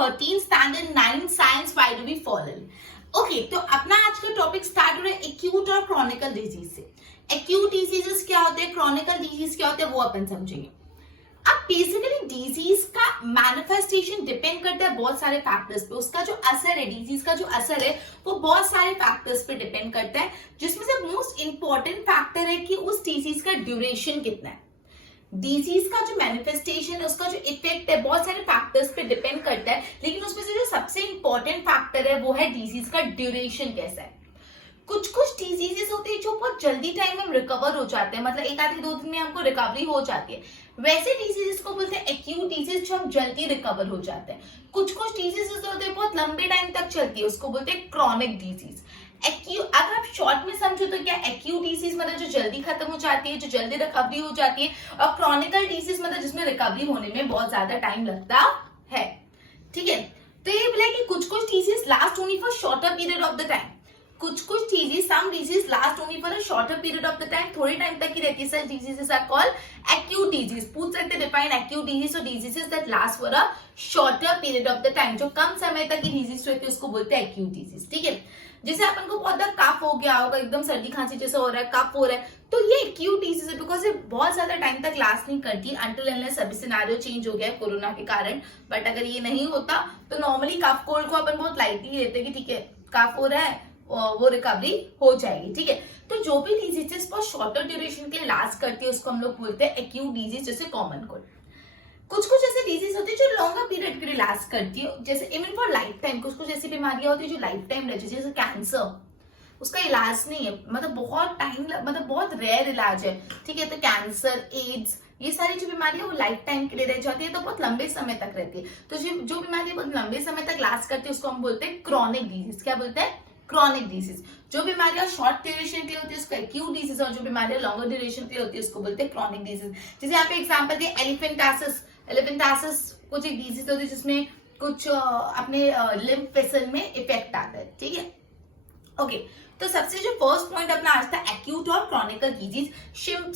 13 standard 9 science why do we fallen. Okay, तो अपना आज का टॉपिक स्टार्ट हो रहा है एक्यूट और क्रॉनिकल डिजीज से। एक्यूट डिजीजेस क्या होते हैं, क्रॉनिकल डिजीज क्या होते हैं, वो अपन समझेंगे। अब बेसिकली डिजीज का मैनिफेस्टेशन डिपेंड करता है बहुत सारे फैक्टर्स पे। उसका जो असर है, डिजीज का जो असर है वो बहुत सारे फैक्टर्स पे डिपेंड करता है, जिसमें से मोस्ट इंपॉर्टेंट फैक्टर है कि उस डिजीज का ड्यूरेशन कितना है। डिजीज का जो मैनिफेस्टेशन है, उसका जो इफेक्ट है, बहुत सारे फैक्टर्स पे डिपेंड करता है, लेकिन उसमें से जो सबसे इंपॉर्टेंट फैक्टर है वो है डिजीज का ड्यूरेशन कैसा है। कुछ कुछ डिजीजेस होते हैं जो बहुत जल्दी टाइम में रिकवर हो जाते हैं, मतलब एक आधे 2 दिन में हमको रिकवरी हो जाती है। वैसे डिजीजेस को बोलते हैं एक्यूट डिजीज, जो हम जल्दी रिकवर हो जाते हैं। कुछ कुछ डिजीजेस होते हैं बहुत लंबे टाइम तक चलती है, उसको बोलते हैं क्रॉनिक डिजीज। एक्यूट अगर आप शॉर्ट में समझो तो क्या, एक्यूट डिजीज मतलब जो जल्दी खत्म हो जाती है, जो जल्दी रिकवरी हो जाती है, और क्रॉनिकल डिजीज मतलब जिसमें रिकवरी होने में बहुत ज्यादा टाइम लगता है। ठीक है, तो ये बोला कि कुछ कुछ disease last only for shorter period of the time. कुछ कुछ disease, some disease last only for a shorter period of the time, थोड़े टाइम तक की रहती है। Such diseases are called acute disease. पूछ सकते हैं डिफाइन एक्यूट डिजीज, और diseases that last for a shorter period of the time, जो कम समय तक की डिजीज रहती है उसको बोलते हैं एक्यूट डिजीज। ठीक है, जैसे अपन को बहुत कफ हो गया होगा, एकदम सर्दी खांसी जैसा हो रहा है, कफ हो रहा है, तो ये एक्यूट डिजीज है, बिकॉज ये बहुत ज्यादा टाइम तक लास्ट नहीं करती अनटिल अनलेस अभी सिनेरियो चेंज हो गया है कोरोना के कारण। बट अगर ये नहीं होता तो नॉर्मली कफ कोल्ड को अपन बहुत लाइटली लेते हैं कि ठीक है कफ हो रहा है, वो रिकवरी हो जाएगी। ठीक है, तो जो भी डिजीजेस बहुत शॉर्टर ड्यूरेशन के लिए लास्ट करती है उसको हम लोग बोलते हैं एक्यूट डिजीज, जैसे कॉमन कोल्ड। कुछ कुछ ऐसे डिजीज होती है जो लॉन्गर पीरियड के लिए लास्ट करती है, जैसे इवन फॉर लाइफ टाइम। कुछ कुछ ऐसी बीमारियां होती है जो लाइफ टाइम रहती है, जैसे कैंसर, उसका इलाज नहीं है, मतलब बहुत टाइम, मतलब बहुत रेयर इलाज है। ठीक है, तो कैंसर, एड्स, ये सारी जो बीमारियां वो लाइफ टाइम के लिए रह जाती है, तो बहुत लंबे समय तक रहती है। तो जो बीमारी बहुत लंबे समय तक लास्ट करती है उसको हम बोलते हैं क्रॉनिक डिजीज। क्या बोलते हैं? Chronic disease. जो बीमारियां शॉर्ट ड्यूरेशन के लिए होती है उसको एक्यूट डिजीज, और जो बीमारियां लॉन्गर ड्यूरेशन के लिए होती है उसको बोलते हैं क्रॉनिक डिजीज। जैसे यहाँ पे एग्जांपल दिए एलिफेंटासिस। एलिफेंटासिस कुछ एक डिजीज होती है जिसमें कुछ अपने लिम्फ वेसल में इफेक्ट आता है। ठीक है, ओके, तो सबसे जो फर्स्ट पॉइंट अपना आज था एक्यूट और क्रॉनिकल डिजीज।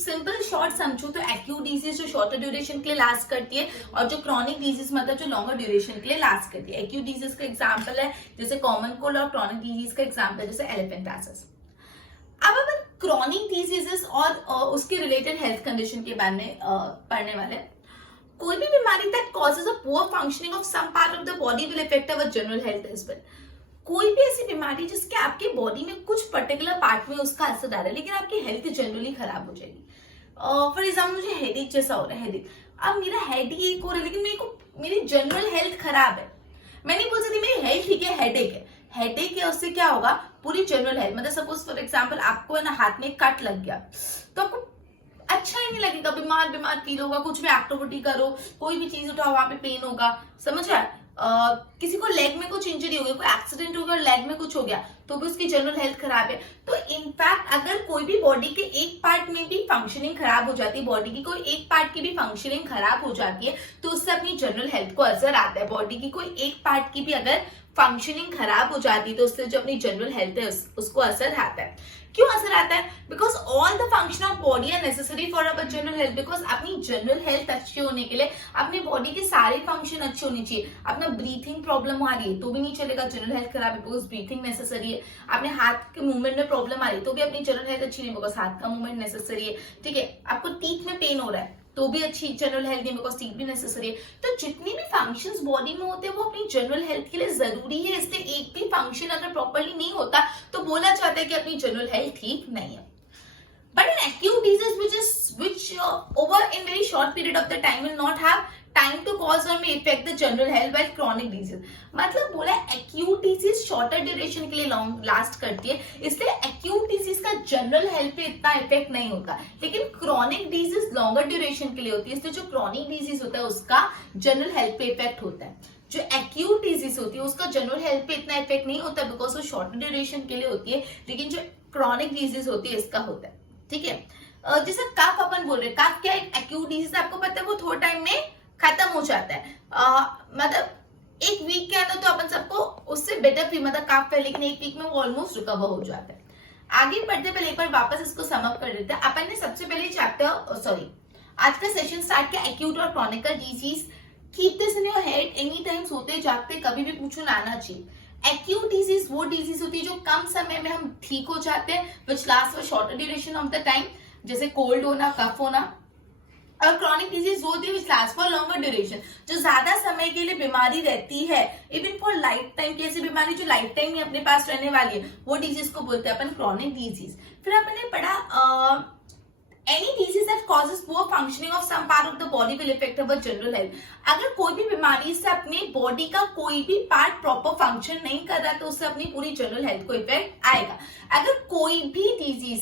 सिंपल शॉर्ट समझो तो एक्यूट डिजीज जो शॉर्टर ड्यूरेशन के लिए लास्ट करती है, और जो क्रॉनिक डिजीज मतलब जो लॉन्गर ड्यूरेशन के लिए लास्ट करती है। एक्यूट डिजीज का एग्जांपल है जैसे कॉमन कोल्ड, और क्रॉनिक डिजीज का एग्जांपल जैसे एलिफेंटासिस। अब अपन क्रॉनिक डिजीजेस और उसके रिलेटेड हेल्थ कंडीशन के बारे में पढ़ने वाले हैं। कोई भी बीमारी that causes a poor functioning of some part of the body will affect our general health as well. कोई भी ऐसी बीमारी जिसके आपके बॉडी में कुछ पर्टिकुलर पार्ट में उसका असर आ रहा है, लेकिन आपकी हेल्थ जनरली खराब हो जाएगी। फॉर एग्जाम्पल मुझे हेडेक जैसा हो रहा है, हेडेक, अब मेरा हेडेक हो रहा है लेकिन मेरे को मेरी जनरल हेल्थ खराब है। मैं नहीं बोल सकती मेरी हेल्थ ठीक है, हेडेक है। हेडेक है, उससे क्या होगा, पूरी जनरल हेल्थ, मतलब सपोज फॉर एग्जाम्पल आपको है ना हाथ में कट लग गया, तो आपको अच्छा ही नहीं लगेगा, बीमार बीमार फील होगा। कुछ भी एक्टिविटी करो, कोई भी चीज उठाओ, वहां पे पेन होगा। समझ रहा है? किसी को लेग में कुछ इंजरी हो गई, कोई एक्सीडेंट हो गया और लेग में कुछ हो गया, तो भी उसकी जनरल हेल्थ खराब है। तो इनफैक्ट अगर कोई भी बॉडी के एक पार्ट में भी फंक्शनिंग खराब हो जाती है, बॉडी की कोई एक पार्ट की भी फंक्शनिंग खराब हो जाती है, तो उससे अपनी जनरल हेल्थ को असर आता है। बॉडी की कोई एक पार्ट की भी अगर फंक्शनिंग खराब हो जाती है तो उससे जो अपनी जनरल हेल्थ है उसको असर आता है। क्यों असर आता है? Because all the function of body are necessary for our general health. Because अपनी जनरल हेल्थ अच्छी होने के लिए अपनी बॉडी के सारे फंक्शन अच्छे होने चाहिए। अपना ब्रीथिंग प्रॉब्लम आ रही है तो भी नहीं चलेगा, जनरल हेल्थ खराब है, बिकॉज ब्रीथिंग नेसेसरी है। अपने हाथ के मूवमेंट में प्रॉब्लम आ रही है तो भी अपनी जनरल हेल्थ अच्छी नहीं, बिकॉज हाथ का मूवमेंट नेसेसरी है। ठीक है, आपको टीथ में पेन हो रहा है तो भी अच्छी जनरल हेल्थ नहीं, बिकॉज टीथ भी नेसेसरी है। तो जितनी भी फंक्शंस बॉडी में होते हैं वो अपनी जनरल हेल्थ के लिए जरूरी है। इसलिए एक भी फंक्शन अगर प्रॉपर्ली नहीं होता तो बोला जाता है कि अपनी जनरल हेल्थ ठीक नहीं है। But in acute disease which over in very short period of the time will not have time to cause or may affect the general health, while chronic disease मतलब बोला acute disease shorter duration के लिए long last करती है, इसलिए acute disease का general health पे इतना effect नहीं होता। लेकिन chronic disease longer duration के लिए होती है, इसलिए जो chronic disease होता है उसका general health पे effect होता है। जो एक्यूट डिजीज होती है उसका जनरल हेल्थ पे इतना इफेक्ट नहीं होता, बिकॉज वो शॉर्ट ड्यूरेशन के लिए होती है, लेकिन जो क्रॉनिक डिजीज होती है इसका होता है। ठीक है, जैसे कफ अपन बोल रहे हैं, कफ क्या एक एक्यूट डिजीज, आपको पता है वो थोड़े टाइम में खत्म हो जाता है। मतलब एक वीक के अंदर तो अपन सबको उससे बेटर फील, मतलब कफ है, लेकिन एक वीक में वो ऑलमोस्ट रिकवर हो जाता है। आगे बढ़ते पहले एक बार वापस इसको सम अप कर देते हैं। अपन ने सबसे पहले चैप्टर आज का सेशन स्टार्ट किया एक्यूट और Chronicle disease keep this in your head, any time सोते जागते कभी भी पूछो ना आना चाहिए। एक्यूट डिजीज वो डिजीज होती है जो कम समय में हम ठीक हो जाते हैं, which last for shorter duration of the time, जैसे कोल्ड होना, कफ होना। और क्रॉनिक डिजीज वो होती है which last for longer duration, जो ज्यादा समय के लिए बीमारी रहती है, इवन फॉर लाइफ टाइम की ऐसी बीमारी जो लाइफ टाइम में अपने पास रहने वाली है, वो डिजीज को बोलते हैं अपन क्रॉनिक डिजीज। फिर अपने पढ़ा any disease that causes poor functioning of some part of the body will affect our general health। अगर कोई भी बीमारी से अपने बॉडी का कोई भी पार्ट प्रॉपर फंक्शन नहीं कर रहा तो उससे अपनी पूरी जनरल हेल्थ को इफेक्ट आएगा। अगर कोई भी डिजीज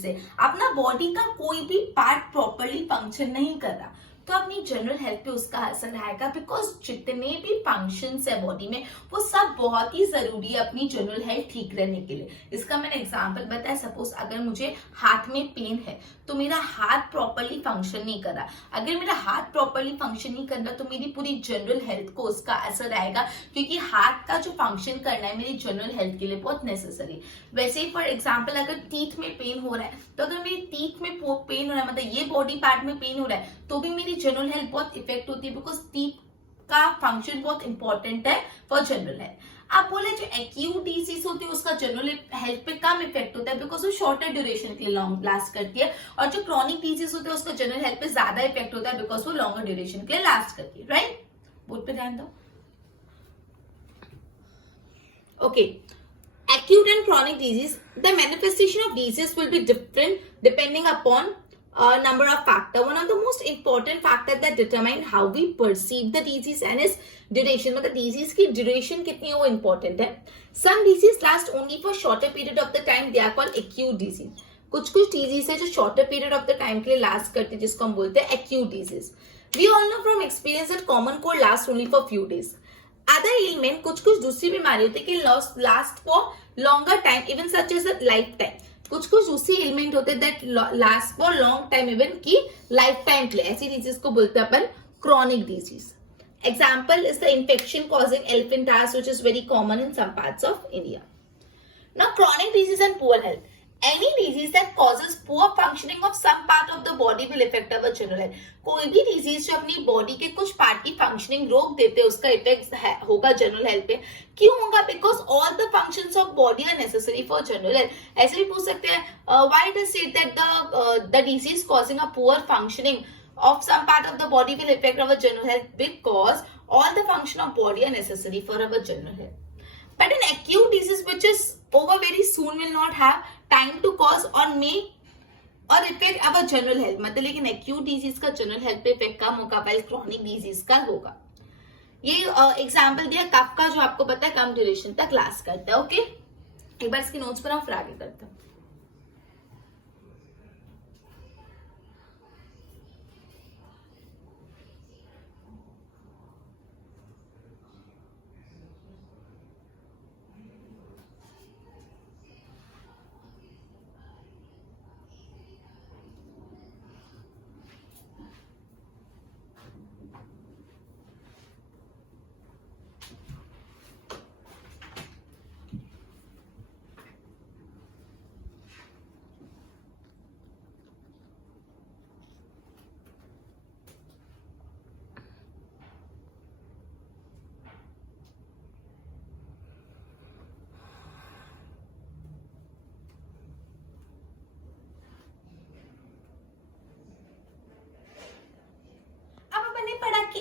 से अपना बॉडी का कोई भी पार्ट प्रॉपरली फंक्शन नहीं कर रहा तो अपनी जनरल हेल्थ पे उसका असर आएगा, बिकॉज जितने भी फंक्शंस है बॉडी में वो सब बहुत ही जरूरी है अपनी जनरल हेल्थ ठीक रहने के लिए। इसका मैंने एग्जांपल बताया, सपोज अगर मुझे हाथ में पेन है तो मेरा हाथ प्रॉपरली फंक्शन नहीं कर रहा, अगर मेरा हाथ प्रॉपरली फंक्शन नहीं कर रहा तो मेरी पूरी जनरल हेल्थ को उसका असर आएगा, क्योंकि हाथ का जो फंक्शन करना है मेरी जनरल हेल्थ के लिए बहुत नेसेसरी। वैसे ही फॉर एग्जाम्पल अगर टीथ में पेन हो रहा है तो अगर मेरी टीथ में पेन हो रहा है, मतलब ये बॉडी पार्ट में पेन हो रहा है, तो भी मेरी जनरल हेल्थ बहुत इफेक्ट होती है, बिकॉज टीथ का फंक्शन बहुत इंपॉर्टेंट है फॉर जनरल हेल्थ। आप बोले जो एक्यूट डिजीज होती है उसका जनरल हेल्थ पे कम इफेक्ट होता है, बिकॉज वो शॉर्टर ड्यूरेशन के लिए लॉन्ग लास्ट करती है, और जो क्रॉनिक डिजीज होते हैं उसका जनरल हेल्थ पे ज्यादा इफेक्ट होता है, बिकॉज वो लॉन्गर ड्यूरेशन के लिए लास्ट करती है, राइट। बोर्ड पे ध्यान दो। Okay, acute and chronic disease, the manifestation of disease will be different depending upon a number of factors. One of the most important factors that determine how we perceive the disease and its duration, मतलब disease की duration कितनी है वो important है। Some disease last only for shorter period of the time, they are called acute disease। कुछ disease है जो shorter period of the time के लिए last करती है, जिसको हम बोलते हैं acute disease। We all know from experience that common cold lasts only for few days। Other element कुछ दूसरी बीमारी होती है कि last for longer time, even such as life time. कुछ दूसरी एलिमेंट होते हैं that last for long time, even की लाइफ टाइम के लिए। ऐसी डिजीज को बोलते हैं अपन chronic disease. Example is the infection causing elephantiasis which is very common in some parts of India. Now chronic disease and poor health, any disease that causes poor functioning of some part of the body will affect our general health। कोई भी disease जो अपनी body के कुछ part की functioning रोक देते हैं उसका इफेक्ट होगा जनरल हेल्थ पे। क्यों होगा? Because all the functions of body are necessary for general health. ऐसे भी पूछ सकते हैं why does said that the disease causing a poor functioning of some part of the body will affect our general health, because all the function of body are necessary for our general health। But an acute disease which is over very soon will not have time to cause or may or affect our general health। मतलब लेकिन acute disease का general health पे effect कम होगा, while chronic disease का होगा। ये example दिया कफ का, जो आपको पता है कम ड्यूरेशन तक लास्ट करता है। ओके, एक बार इसकी नोट्स बनाओ फिर आगे करते हैं।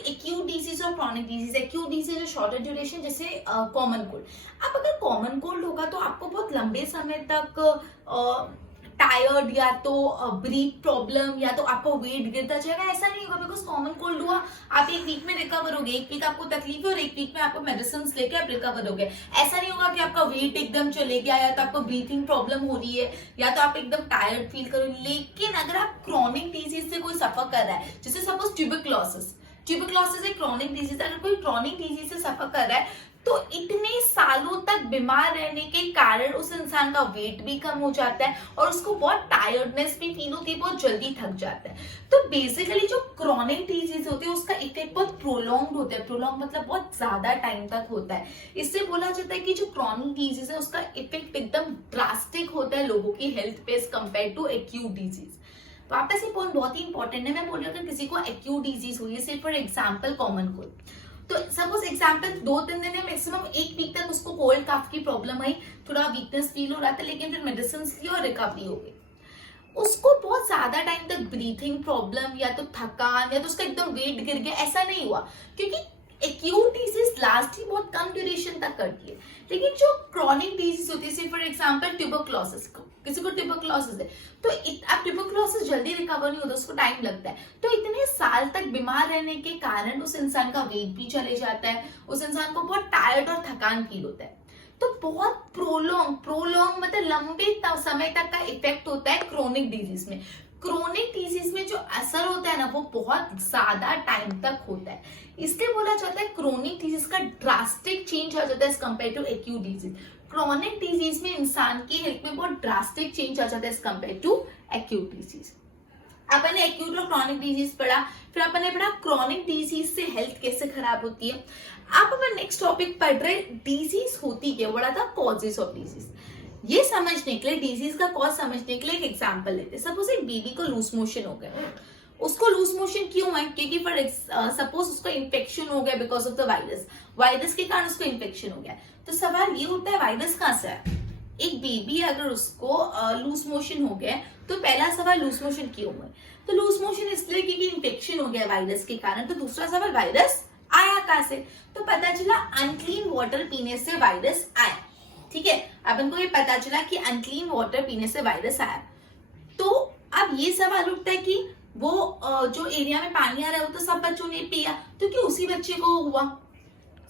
एक्यूट डिजीज और क्रॉनिक डिजीज। एक्यूट डिजीज है शॉर्टर ड्यूरेशन, जैसे कॉमन कोल्ड। अब अगर कॉमन कोल्ड होगा तो आपको बहुत लंबे समय तक टायर्ड या तो ब्रीथ प्रॉब्लम या तो आपको वेट गिरता जाएगा, ऐसा नहीं होगा, बिकॉज कॉमन कोल्ड हुआ आप एक वीक में रिकवर हो गए, एक वीक आपको तकलीफ है और एक वीक में आपको मेडिसिन लेके आप रिकवर हो गए। ऐसा नहीं होगा कि आपका वेट एकदम चले गया या तो आपको ब्रीथिंग प्रॉब्लम हो रही है या तो आप एकदम टायर्ड फील करो। लेकिन अगर आप क्रॉनिक डिजीज से कोई सफर कर रहा है, जैसे सपोज ट्यूबरक्लोसिस एक क्रॉनिक डिजीज, अगर कोई क्रॉनिक डिजीज से सफर कर रहा है तो इतने सालों तक बीमार रहने के कारण उस इंसान का वेट भी कम हो जाता है और उसको बहुत टायर्डनेस भी फील होती है, बहुत जल्दी थक जाता है। तो बेसिकली जो क्रॉनिक डिजीज होती है उसका इफेक्ट बहुत प्रोलॉन्ग होता है। प्रोलॉन्ग मतलब बहुत ज्यादा टाइम तक होता है। इससे बोला जाता है कि जो क्रॉनिक डिजीज है उसका इफेक्ट एकदम ड्रास्टिक होता है लोगों की हेल्थ पे as compare to acute disease. वापस ये पॉइंट बहुत ही इंपॉर्टेंट है। मैं बोल रही हूँ अगर किसी को एक्यूट डिजीज हुई है, से फॉर एग्जाम्पल कॉमन कोल्ड, तो सपोज एग्जाम्पल 2-3 दिन या मैक्सिमम 1 वीक तक उसको कोल्ड काफ की प्रॉब्लम आई, थोड़ा वीकनेस फील हो रहा था, लेकिन फिर मेडिसिन ली और रिकवरी हो गई। उसको बहुत ज्यादा टाइम तक ब्रीथिंग प्रॉब्लम या तो थकान या तो उसका एकदम वेट गिर गया, ऐसा नहीं हुआ, क्योंकि एक्यूट डिजीज लास्ट ही बहुत कम ड्यूरेशन तक करती है। लेकिन जो क्रॉनिक डिजीज होती है, फॉर एग्जांपल ट्यूबरक्लोसिस, किसी को ट्यूबरक्लोसिस है तो अब ट्यूबरक्लोसिस जल्दी रिकवर नहीं होता, उसको टाइम लगता है। तो इतने साल तक बीमार रहने के कारण उस इंसान का वेट भी चले जाता है, उस इंसान को बहुत टायर्ड और थकान फील होता है। तो बहुत प्रोलॉन्ग मतलब लंबे समय तक का इफेक्ट होता है क्रोनिक डिजीज में। क्रोनिक डिजीज में जो असर होता है ना, वो बहुत ज्यादा टाइम तक होता है, इसलिए बोला जाता है क्रोनिक डिजीज का ड्रास्टिक चेंज हो जाता है as compare to acute disease. Chronic disease में इंसान की हेल्थ में बहुत ड्रास्टिक चेंज आ जाता है as compare to acute disease. अपन ने एक्यूट और क्रोनिक डिजीज पढ़ा, फिर अपन ने पढ़ा क्रोनिक डिजीज से हेल्थ कैसे खराब होती है। अब अपन नेक्स्ट टॉपिक पढ़ रहे, डिजीज होती क्या, what are the causes of disease. ये समझने के लिए, डिजीज का कॉज समझने के लिए एक एग्जांपल लेते हैं। सपोज एक बेबी को लूज मोशन हो गया, उसको लूज मोशन क्यों है, क्योंकि फॉर सपोज उसको इन्फेक्शन हो गया बिकॉज ऑफ द वायरस के कारण उसको इन्फेक्शन हो गया। तो सवाल ये उठता है वायरस कहाँ से है। एक बेबी अगर उसको लूज मोशन हो गया, तो पहला सवाल लूज मोशन क्यों हुआ, तो लूज मोशन इसलिए क्योंकि इन्फेक्शन हो गया वायरस के कारण। तो दूसरा सवाल वायरस आया कहाँ से, तो पता चला अनक्लीन वाटर पीने से वायरस आया। ठीक है, अब इनको ये पता चला कि अनक्लीन वाटर पीने से वायरस आया। तो अब ये सवाल उठता है कि वो जो एरिया में पानी आ रहा है वो तो सब बच्चों ने पिया, तो क्यों उसी बच्चे को हुआ।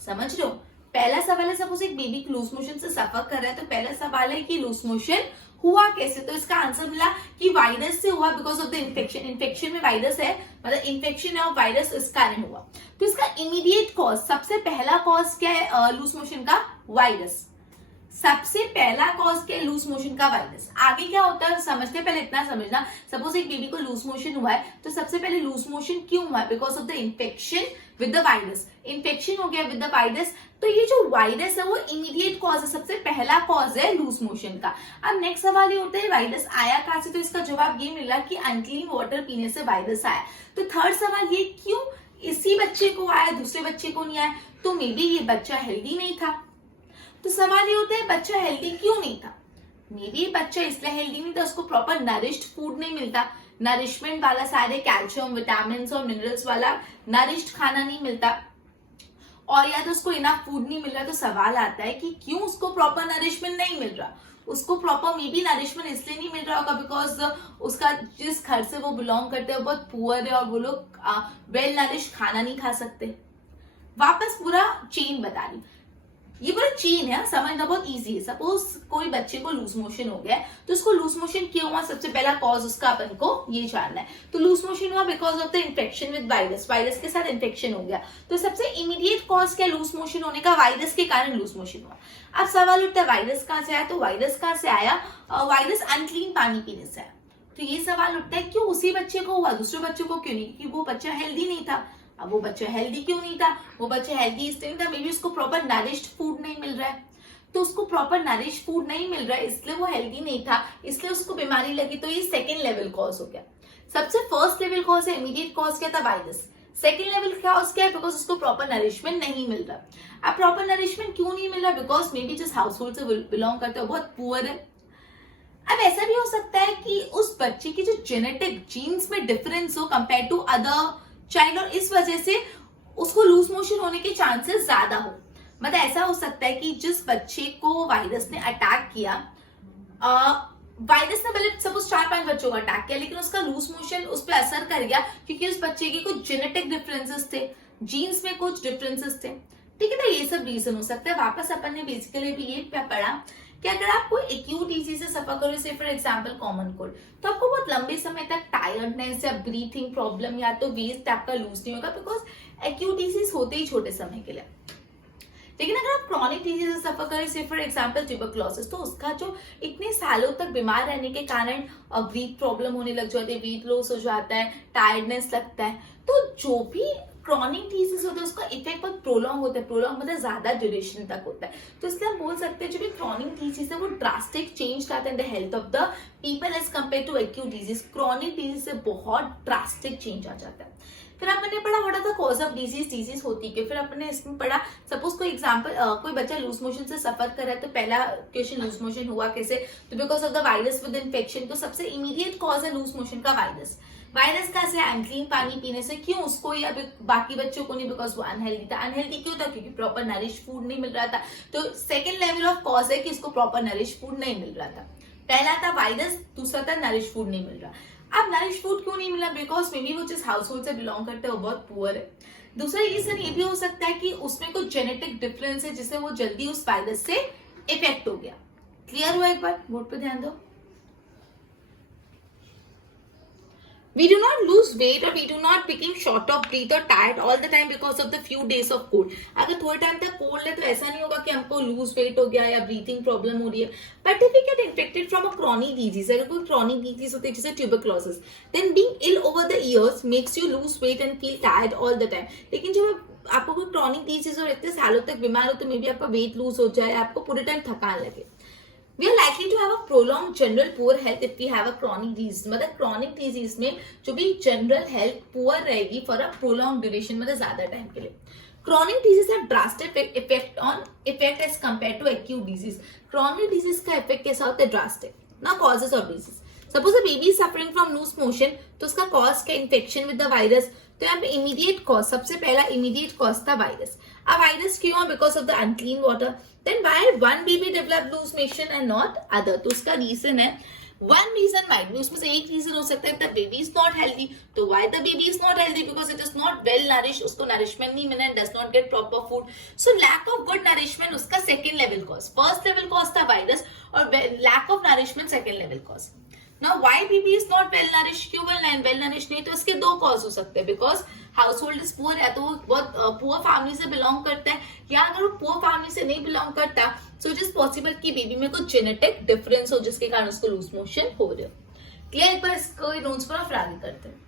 समझ रहे हो, पहला सवाल है सपोज एक बेबी लूज मोशन से सफर कर रहा है, तो पहला सवाल है कि लूज मोशन हुआ कैसे। तो इसका आंसर मिला कि वायरस से हुआ, because of the infection. Infection में वायरस है, मतलब इन्फेक्शन है और वायरस इस कारण हुआ। तो इसका इमीडिएट कॉज, सबसे पहला कॉज क्या है लूज मोशन का, वायरस। सबसे पहला कॉज क्या है लूज मोशन का, वायरस। आगे क्या होता है समझते, पहले इतना समझना, सपोज एक बेबी को लूज मोशन हुआ है, तो सबसे पहले लूज मोशन क्यों हुआ है, because of the infection with the virus. Infection हो गया विद द वायरस, तो ये जो वायरस है वो इमीडिएट कॉज है, सबसे पहला कॉज है लूज मोशन का। अब नेक्स्ट सवाल ये होता है वायरस आया कहां से, तो इसका जवाब ये मिला कि अनक्लीन वाटर पीने से वायरस आया। तो थर्ड सवाल ये क्यों इसी बच्चे को आया, दूसरे बच्चे को नहीं आया, तो मे बी ये बच्चा हेल्दी नहीं था। तो सवाल ये होता है बच्चा हेल्दी क्यों नहीं था, मे बी बच्चा इसलिए हेल्दी नहीं था, उसको प्रॉपर नरिश्ड फूड नहीं मिलता, नरिशमेंट वाला सारे कैल्शियम विटामिन और मिनरल्स वाला नरिश्ड खाना नहीं मिलता, और या तो उसको इनफ फूड नहीं मिल रहा। तो सवाल आता है कि क्यों उसको प्रॉपर नरिशमेंट नहीं मिल रहा। उसको प्रॉपर मे बी नरिशमेंट इसलिए नहीं मिल रहा होगा बिकॉज उसका जिस घर से वो बिलोंग करते हैं वो बहुत पुअर है और वो लोग वेल नरिश्ड खाना नहीं खा सकते। वापस पूरा चेन बता रही, ये पूरा चेन है, समझना बहुत इजी है। सपोज कोई बच्चे को लूज मोशन हो गया, तो उसको लूज मोशन क्यों हुआ, सबसे पहला कॉज उसका अपन को ये जानना है। तो लूज मोशन हुआ because of the infection with virus, virus के साथ इन्फेक्शन हो गया। तो सबसे इमीडिएट कॉज क्या लूज मोशन होने का, वायरस के कारण लूज मोशन हुआ। अब सवाल उठता है वायरस कहाँ से आया, तो वायरस कहाँ से आया, वायरस अनक्लीन पानी पीने से आया। तो ये सवाल उठता है क्यों उसी बच्चे को हुआ, दूसरे बच्चे को क्यों नहीं, क्योंकि वो बच्चा हेल्दी नहीं था। अब वो बच्चा हेल्दी क्यों नहीं था, वो बच्चा हेल्दी इसलिए नहीं था, मे बी उसको प्रॉपर नरिश्ड फूड नहीं मिल रहा है। तो उसको प्रॉपर नरिश्ड फूड नहीं मिल रहा है इसलिए वो हेल्दी नहीं था, इसलिए उसको बीमारी लगी। तो ये सेकेंड लेवल कॉज हो गया। सबसे फर्स्ट लेवल कॉज है, इमीडिएट कॉज क्या था, वायरस। सेकेंड लेवल कॉज क्या है, बिकॉज उसको प्रॉपर नरिशमेंट नहीं मिल रहा। अब प्रॉपर नरिशमेंट क्यों नहीं मिल रहा, बिकॉज मे बी जिस हाउस होल्ड से बिलोंग करते हो बहुत पुअर है। अब ऐसा भी हो सकता है कि उस बच्चे की जो जेनेटिक जीन्स में डिफरेंस हो कंपेयर टू अदर चाइल्ड, और इस वजह से उसको लूज मोशन होने के चांसेस ज्यादा हो। मतलब ऐसा हो सकता है कि जिस बच्चे को वायरस ने अटैक किया, वायरस ने पहले सपोज 4-5 बच्चों को अटैक किया, लेकिन उसका लूज मोशन उस पर असर कर गया क्योंकि उस बच्चे के कुछ जेनेटिक डिफरेंसेस थे, जीन्स में कुछ डिफरेंसेस थे। ठीक है, तो ये सब रीजन हो सकता है। वापस अपन ने बेसिकली भी ये पढ़ा कि अगर आप कोई एक्यूट डिजीज से सफर करो, जैसे फॉर एग्जांपल कॉमन कोल्ड, तो आपको बहुत लंबे समय तक टायर्डनेस या ब्रीथिंग प्रॉब्लम या तो वेस्ट आपका लूज नहीं होगा, बिकॉज एक्यूट डिजीज होते ही छोटे समय के लिए। लेकिन अगर आप क्रॉनिक डिजीज से सफर करें, जैसे फॉर एग्जांपल ट्यूबरक्लोसिस, तो उसका जो इतने सालों तक बीमार रहने के कारण ब्रीथ प्रॉब्लम होने लग जाती है, वेट लॉस हो जाता है, टायर्डनेस लगता है। तो जो भी क्रॉनिक डिजीज होता है उसका इफेक्ट बहुत प्रोलॉन्ग होता है, प्रोलॉन्ग मतलब ज्यादा ड्यूरेशन तक होता है। तो इसलिए हम बोल सकते हैं जो भी क्रॉनिक डिजीज है वो ड्रास्टिक चेंज लाता है in the health of the people as compare to acute disease. Chronic disease से बहुत ड्रास्टिक चेंज आ जाता है। फिर आपने पढ़ा what are the cause of disease होती है। फिर आपने इसमें पढ़ा सपोज कोई एग्जांपल, कोई बच्चा लूज मोशन से सफर कर रहा है तो पहला क्वेश्चन लूज मोशन हुआ कैसे, तो because of the virus with infection. तो सबसे इमीडिएट कॉज है लूज मोशन का वायरस। वायरस का से अनक्लीन पानी पीने से, क्यों उसको या बाकी बच्चों को नहीं, बिकॉज वो अनहेल्दी था। अनहेल्दी क्यों था, क्योंकि प्रॉपर नरिश फूड नहीं मिल रहा था। तो सेकेंड लेवल ऑफ कॉज है कि इसको प्रॉपर नरिश फूड नहीं मिल रहा था। पहला था वायरस, दूसरा था नरिश फूड नहीं मिल रहा। अब नरिश फूड क्यों नहीं मिला, बिकॉज मे बी वो जिस हाउस होल्ड से बिलोंग करते हैं वो बहुत पुअर है। दूसरा रीजन ये भी हो सकता है कि उसमें कुछ जेनेटिक डिफरेंस है जिससे वो जल्दी उस वायरस से इफेक्ट हो गया। क्लियर हुआ? एक बार बोर्ड पे ध्यान दो। We do not lose weight or we do not become short of breath or tired all the time because of the few days of cold. अगर थोड़े टाइम तक कोल्ड है तो ऐसा नहीं होगा कि हमको लूज वेट हो गया या ब्रीथिंग प्रॉब्लम हो रही है। But if we get infected from a chronic disease, अगर कोई क्रॉनिक डिजीज होती है जैसे tuberculosis, then being ill over the years makes you lose weight and feel tired all the time. लेकिन जब आपको कोई क्रॉनिक डिजीज और इतने सालों तक बीमार हो तो मे बी आपका वेट लूज हो जाए, आपको पूरे टाइम थकान लगे। We are likely to have a prolonged general poor health if we have a chronic disease. मतलब chronic disease में जो भी general health poor रहेगी for a prolonged duration, मतलब ज्यादा टाइम के लिए। Chronic disease have drastic effect as compared to acute disease. Chronic disease का effect कैसा होता है? drastic. Now causes of disease. Suppose a baby is suffering from loose motion, तो उसका cause क्या? infection with the virus. तो यहाँ पे immediate cause, सबसे पहला immediate cause था virus. अब वायरस क्यों है? Because of the unclean water. Then why one baby develop loose motion and not other? तो उसका रीजन है, वन रीजन माइट बी, उसमें से एक रीजन हो सकता है the baby is not healthy. तो why the baby is not healthy? Because it is not well nourish, उसको नरिशमेंट नहीं मिला, does not get proper food. So lack of good nourishment उसका second level cause. First level cause था virus और lack of nourishment second level cause. Now why baby is not well nourished? क्यों well nourished नहीं? तो इसके दो cause हो सकते हैं। Because house hold is poor है तो वो बहुत पुअर फैमिली से बिलोंग करता है, या अगर वो पुअर फैमिली से नहीं बिलोंग करता सो इट इज पॉसिबल कि बेबी में कुछ जेनेटिक डिफरेंस हो जिसके कारण उसको लूज मोशन हो रहे हो। क्लियर? एक बार इसको नोट्स पर फिर आगे करते हैं।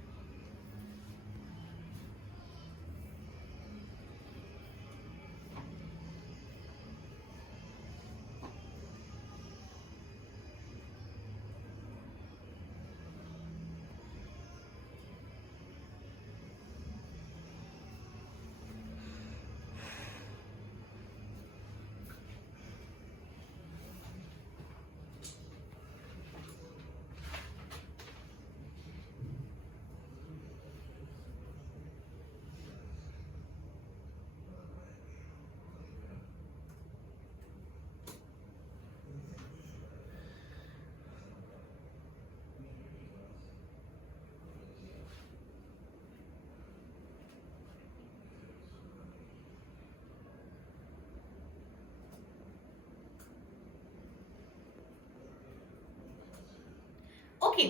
ओके,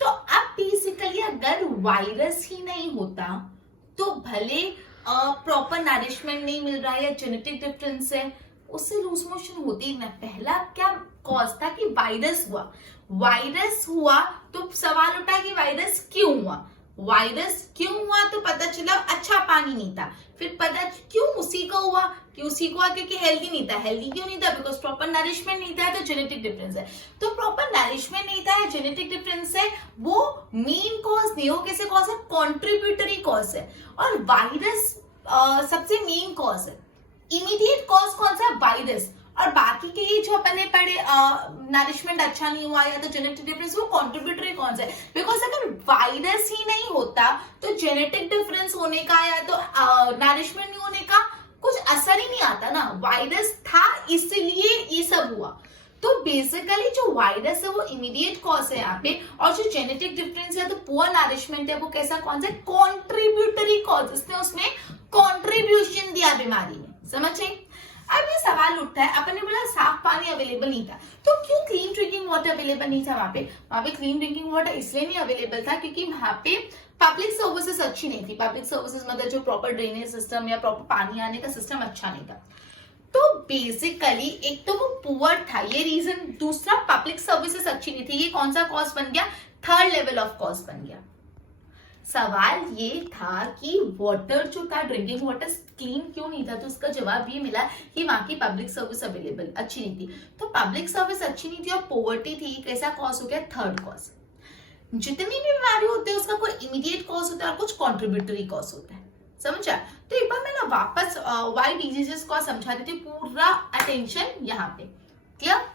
तो अब बेसिकली अगर वायरस ही नहीं होता तो भले प्रॉपर नरिशमेंट नहीं मिल रहा है या जेनेटिक डिफरेंस है, उससे लूज मोशन होती ही ना। पहला क्या कॉज था कि वायरस हुआ। वायरस हुआ तो सवाल उठा कि वायरस क्यों हुआ। वायरस क्यों हुआ तो पता चला अच्छा पानी नहीं था। फिर पता क्यों उसी को हुआ कि उसी को क्योंकि हेल्दी नहीं था। हेल्दी क्यों नहीं था? बिकॉज प्रॉपर नरिशमेंट नहीं था, तो जेनेटिक डिफरेंस है। तो प्रॉपर नरिशमेंट नहीं था, जेनेटिक डिफरेंस है, वो मेन कॉज नहीं हो, कैसे कॉज है? कॉन्ट्रीब्यूटरी कॉज है। और वायरस सबसे मेन कॉज है। इमीडिएट कॉज कौन सा? वायरस। और बाकी के ये जो अपने पढ़े नरिशमेंट अच्छा नहीं हुआ या तो जेनेटिक डिफरेंस, वो कॉन्ट्रीब्यूटरी कौन सा है? बिकॉज अगर वायरस ही नहीं होता तो जेनेटिक डिफरेंस होने का या तो नरिशमेंट नहीं होने का कुछ असर ही नहीं आता ना। वायरस था इसलिए ये सब हुआ। तो बेसिकली जो वायरस है वो इमीडिएट कॉज है यहाँ पे, और जो जेनेटिक डिफरेंस है तो पुअर नरिशमेंट है वो कैसा कौन सा? Contributory cause. इसने उसमें कॉन्ट्रीब्यूशन दिया बीमारी में। समझे? अब ये सवाल उठता है, अपन ने बोला साफ पानी अवेलेबल नहीं था, तो क्यों क्लीन ड्रिंकिंग वाटर अवेलेबल नहीं था वहां पे? वहां पे क्लीन ड्रिंकिंग वाटर इसलिए नहीं अवेलेबल था क्योंकि वहां पे पब्लिक सर्विसेज अच्छी नहीं थी। पब्लिक सर्विसेज मतलब जो प्रॉपर ड्रेनेज सिस्टम या प्रॉपर पानी आने का सिस्टम अच्छा नहीं था। तो बेसिकली एक तो वो पुअर था, ये रीजन। दूसरा पब्लिक सर्विसेज अच्छी नहीं थी, ये कौन सा कॉज बन गया? थर्ड लेवल ऑफ कॉज बन गया। सवाल ये था कि वाटर जो था, ड्रिंकिंग वाटर क्लीन क्यों नहीं था, तो उसका जवाब ये मिला कि वहां की पब्लिक सर्विस अवेलेबल अच्छी नहीं थी। तो पब्लिक सर्विस अच्छी नहीं थी और पोवर्टी थी, कैसा कॉज हो गया, थर्ड कॉज। जितनी भी बीमारी होती है उसका कोई इमीडिएट कॉज होता है और कुछ कॉन्ट्रीब्यूटरी कॉज होता है, समझा। तो एक बार मैं ना वापस वाई डिजीजेस को समझा देती हूँ, पूरा अटेंशन यहाँ पे, क्लियर।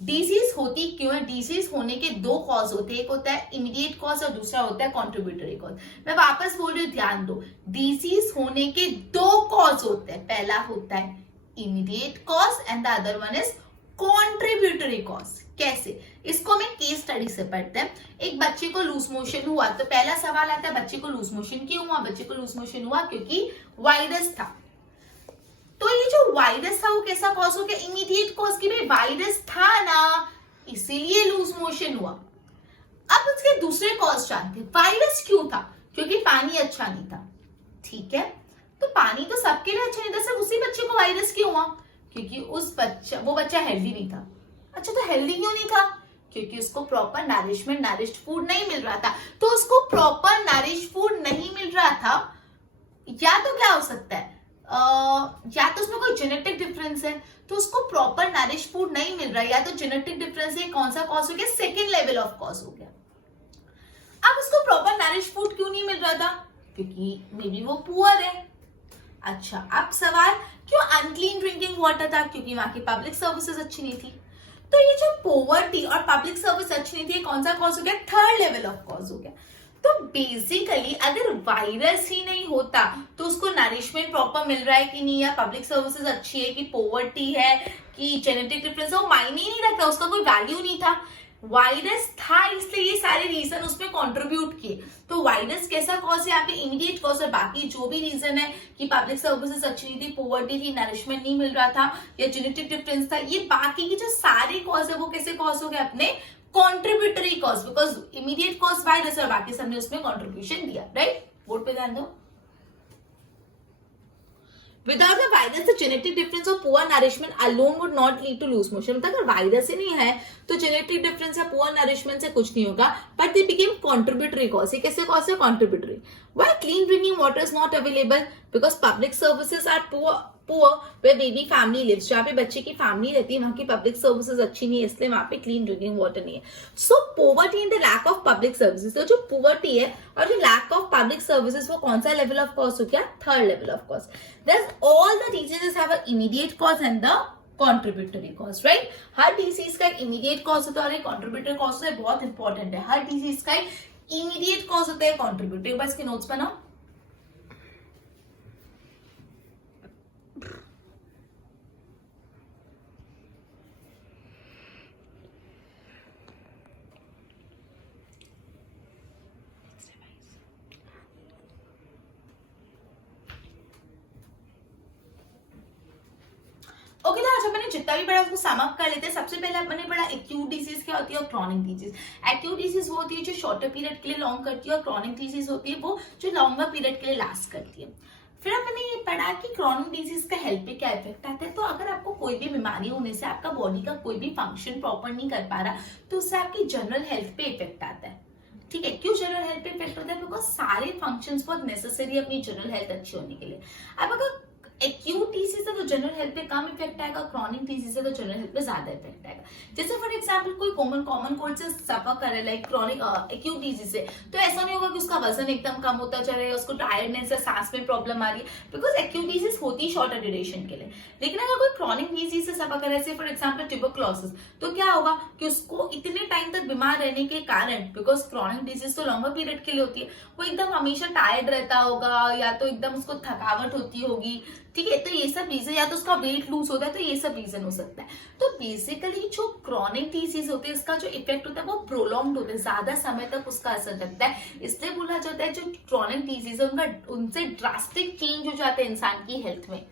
डिजीज होती क्यों है, डिजीज होने के दो कॉज होते हैं, एक होता है इमीडिएट कॉज और दूसरा होता है कॉन्ट्रीब्यूटरी कॉज। मैं वापस बोल रही हूँ, ध्यान दो, डिजीज होने के दो कॉज होते हैं, पहला होता है immediate cause and the other one is contributory cause. कैसे, इसको मैं केस स्टडी से पढ़ते हैं। एक बच्चे को लूज मोशन हुआ, तो पहला सवाल आता है बच्चे को लूज मोशन क्यों हुआ, बच्चे को लूज मोशन हुआ क्योंकि वायरस था। तो ये जो वायरस था वो कैसा कॉज हो गया, इमीडिएट कॉज की, भाई वायरस था ना इसीलिए लूज मोशन हुआ। अब उसके दूसरे कॉज जानते हैं, वायरस क्यों था, क्योंकि पानी अच्छा नहीं था, ठीक है। तो पानी तो सबके लिए अच्छा नहीं था, सिर्फ उसी बच्चे को वायरस क्यों हुआ, क्योंकि वो बच्चा हेल्दी नहीं था। अच्छा, तो हेल्दी क्यों नहीं था, क्योंकि उसको प्रॉपर नरिशमेंट, नरिश्ड फूड नहीं मिल रहा था। तो उसको प्रॉपर नरिश्ड फूड नहीं मिल रहा था, या तो क्या हो सकता है, या तो उसमें कोई जेनेटिक डिफरेंस है, तो उसको प्रॉपर नरिश फूड नहीं मिल रहा है, या तो जेनेटिक डिफरेंस है। कौन सा कॉज हो गया, सेकेंड लेवल ऑफ कॉज हो गया। अब उसको प्रॉपर नरिश फूड क्यों नहीं मिल रहा था, क्योंकि मे बी वो पुअर है। अच्छा, अब सवाल, क्यों अनक्लीन ड्रिंकिंग वाटर था, क्योंकि वहां की पब्लिक सर्विसेज अच्छी नहीं थी। तो ये जो पोवर्टी और पब्लिक सर्विस अच्छी नहीं थी, कौन सा कॉज हो गया, थर्ड लेवल ऑफ कॉज हो गया। तो बेसिकली अगर वायरस ही नहीं होता तो उसको नरिशमेंट प्रॉपर मिल रहा है कि नहीं, या पब्लिक सर्विसेज अच्छी है कि पोवर्टी है कि जेनेटिक डिफरेंस है, वो मायने ही नहीं रखता, उसका कोई वैल्यू नहीं था। वायरस था इसलिए ये सारे रीजन उसमें कंट्रीब्यूट किए। तो वायरस कैसा कॉज है यहाँ पे, इमीडिएट कॉज, और बाकी जो भी रीजन है कि पब्लिक सर्विसेज अच्छी नहीं थी, पोवर्टी थी, नरिशमेंट नहीं मिल रहा था, या जेनेटिक डिफरेंस था, ये बाकी की जो सारे कॉज है वो कैसे कॉज हो गए, अपने contributory cause, because immediate cause virus और बाकी सबने उसमें कॉन्ट्रीब्यूशन दिया, राइट। बोर्ड पे ध्यान दो। Without the virus, the genetic difference of poor nourishment alone would not lead to loose motion. मतलब अगर वायरस ही नहीं है तो जेनेटिक डिफरेंस या पुअर नरिशमेंट से कुछ नहीं होगा, but they became contributory cause. ये कैसे कॉज है, contributory. Why clean drinking water is not available, because public services are poor where baby family lives, जहाँ पे बच्चे की फैमिली रहती है वहां की पब्लिक सर्विसेज अच्छी नहीं है, इसलिए वहां पे क्लीन ड्रिंकिंग वाटर नहीं है। So poverty and the lack of public services, तो जो पोवर्टी है और जो लैक ऑफ पब्लिक सर्विसेज वो कौन सा लेवल ऑफ कॉज हो गया, third level of cause. Thus all the diseases have an immediate cause and the contributory cause, right? Her disease का इमीडिएट कॉज होता है और एक कॉन्ट्रीब्यूटरी कॉज होता है, बहुत इंपॉर्टेंट है। हर डिसीज का इमीडिएट कॉज होता है, कॉन्ट्रीब्यूटरी। बस के नोट्स बनाओ। ओके, तो आज मैंने जितना भी पढ़ा उसको सम अप कर लेते हैं। सबसे पहले मैंने पढ़ा एक्यूट डिजीज क्या होती है और क्रॉनिक डिजीज। एक्यूट डिजीज वो होती है जो शॉर्टर पीरियड के लिए लॉन्ग करती है, और क्रॉनिक डिजीज होती है वो जो लॉन्गर पीरियड के लिए लास्ट करती है। फिर मैंने ये पढ़ा कि क्रॉनिक डिजीज का हेल्थ पे क्या इफेक्ट आता है। तो अगर आपको कोई भी बीमारी होने से आपका बॉडी का कोई भी फंक्शन प्रॉपर नहीं कर पा रहा, तो उससे आपकी जनरल हेल्थ पे इफेक्ट आता है, ठीक है। क्यों जनरल हेल्थ पे इफेक्ट होता है, बिकॉज सारे फंक्शंस बहुत नेसेसरी है अपनी जनरल हेल्थ अच्छी होने के लिए। अब अगर एक्यूट डिजीज है तो जनरल हेल्थ पे कम इफेक्ट आएगा, क्रॉनिक डिजीज है तो जनरल हेल्थ पे ज्यादा इफेक्ट आएगा। जैसे फॉर एग्जांपल कोई कॉमन कोल्ड से सफर कर रहा है, लाइक क्रॉनिक एक्यूट डिजीज से, तो ऐसा नहीं होगा कि उसका वजन एकदम कम होता जा रहा है, उसको टायर्डनेस या सांस में प्रॉब्लम आ रही है, बिकॉज एक्यूट डिजीज होती है शॉर्टर ड्यूरेशन के लिए। लेकिन अगर कोई क्रॉनिक डिजीज से सफर कर रहा है, फॉर एग्जाम्पल ट्यूबरक्लोसिस, तो क्या होगा कि उसको इतने टाइम तक बीमार रहने के कारण, बिकॉज क्रॉनिक डिजीज तो लॉन्गर पीरियड के लिए होती है, वो एकदम हमेशा टायर्ड रहता होगा, या तो एकदम उसको थकावट होती होगी, ठीक है। तो ये सब रीजन, या तो उसका वेट लूज होता है, तो ये सब रीजन हो सकता है। तो बेसिकली जो क्रॉनिक डिजीज होते हैं इसका जो इफेक्ट होता है वो प्रोलॉन्ग्ड होता है, ज्यादा समय तक उसका असर रहता है। इसलिए बोला जाता है जो क्रॉनिक डिजीज है उनसे ड्रास्टिक चेंज हो जाता है इंसान की हेल्थ में।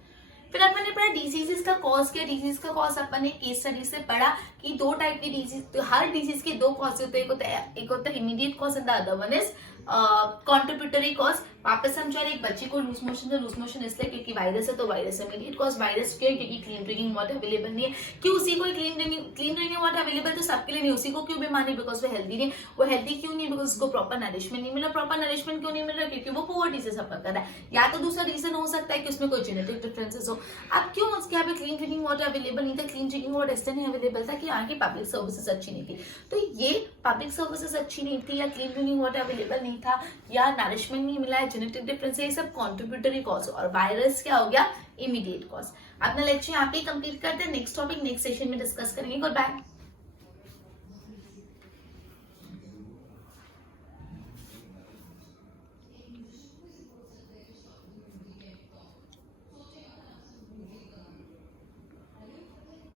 फिर मैंने पढ़ा डिजीजेस का कॉज क्या, डिजीज का कॉज अपन ने केस स्टडी से पढ़ा कि दो टाइप की डिजीज, हर डिजीज के दो कॉज होते हैं, एक होता है immediate cause and the other one is contributory cause. वापस हम चाहे एक बच्चे को लूज मोशन इसलिए क्योंकि वायरस है, तो वायरस इमीडिएट कॉज वायरस क्यों, क्योंकि क्लीन ड्रिंकिंग वाटर अवेलेबल नहीं है। क्यों उसी को क्लीन ड्रिंकिंग वाटर अवेलेबल तो सबके लिए नहीं, उसी को क्यों बीमारी, बिकॉज वो हेल्दी नहीं। वो हेल्दी क्यों नहीं, बिकॉज उसको प्रॉपर नरिशमेंट नहीं मिला। प्रॉपर नरिशमेंट क्यों नहीं मिल रहा, क्योंकि वो पॉवर्टी से सफर कर रहा है। या तो दूसरा रीजन हो सकता है कि उसमें कोई जेनेटिक डिफरेंसेस हो। अब क्यों उसके यहाँ पे क्लीन ड्रिंकिंग वाटर अवेलेबल नहीं था, क्लीन ड्रिंकिंग वाटर इसलिए नहीं अवेलेबल था कि यहाँ की पब्लिक सर्विसेज अच्छी नहीं थी। तो ये पब्लिक सर्विसेज अच्छी नहीं थी, या क्लीन ड्रिंकिंग वाटर अवेलेबल नहीं था, या नरिशमेंट नहीं मिला है, जेनेटिक डिफरेंस, ये सब कॉन्ट्रीब्यूटरी कॉज। और वायरस क्या हो गया, इमीडिएट कॉज। अपना लेक्चर यहाँ पे कंप्लीट करते हैं। नेक्स्ट टॉपिक नेक्स्ट सेशन में डिस्कस करेंगे। Good bye.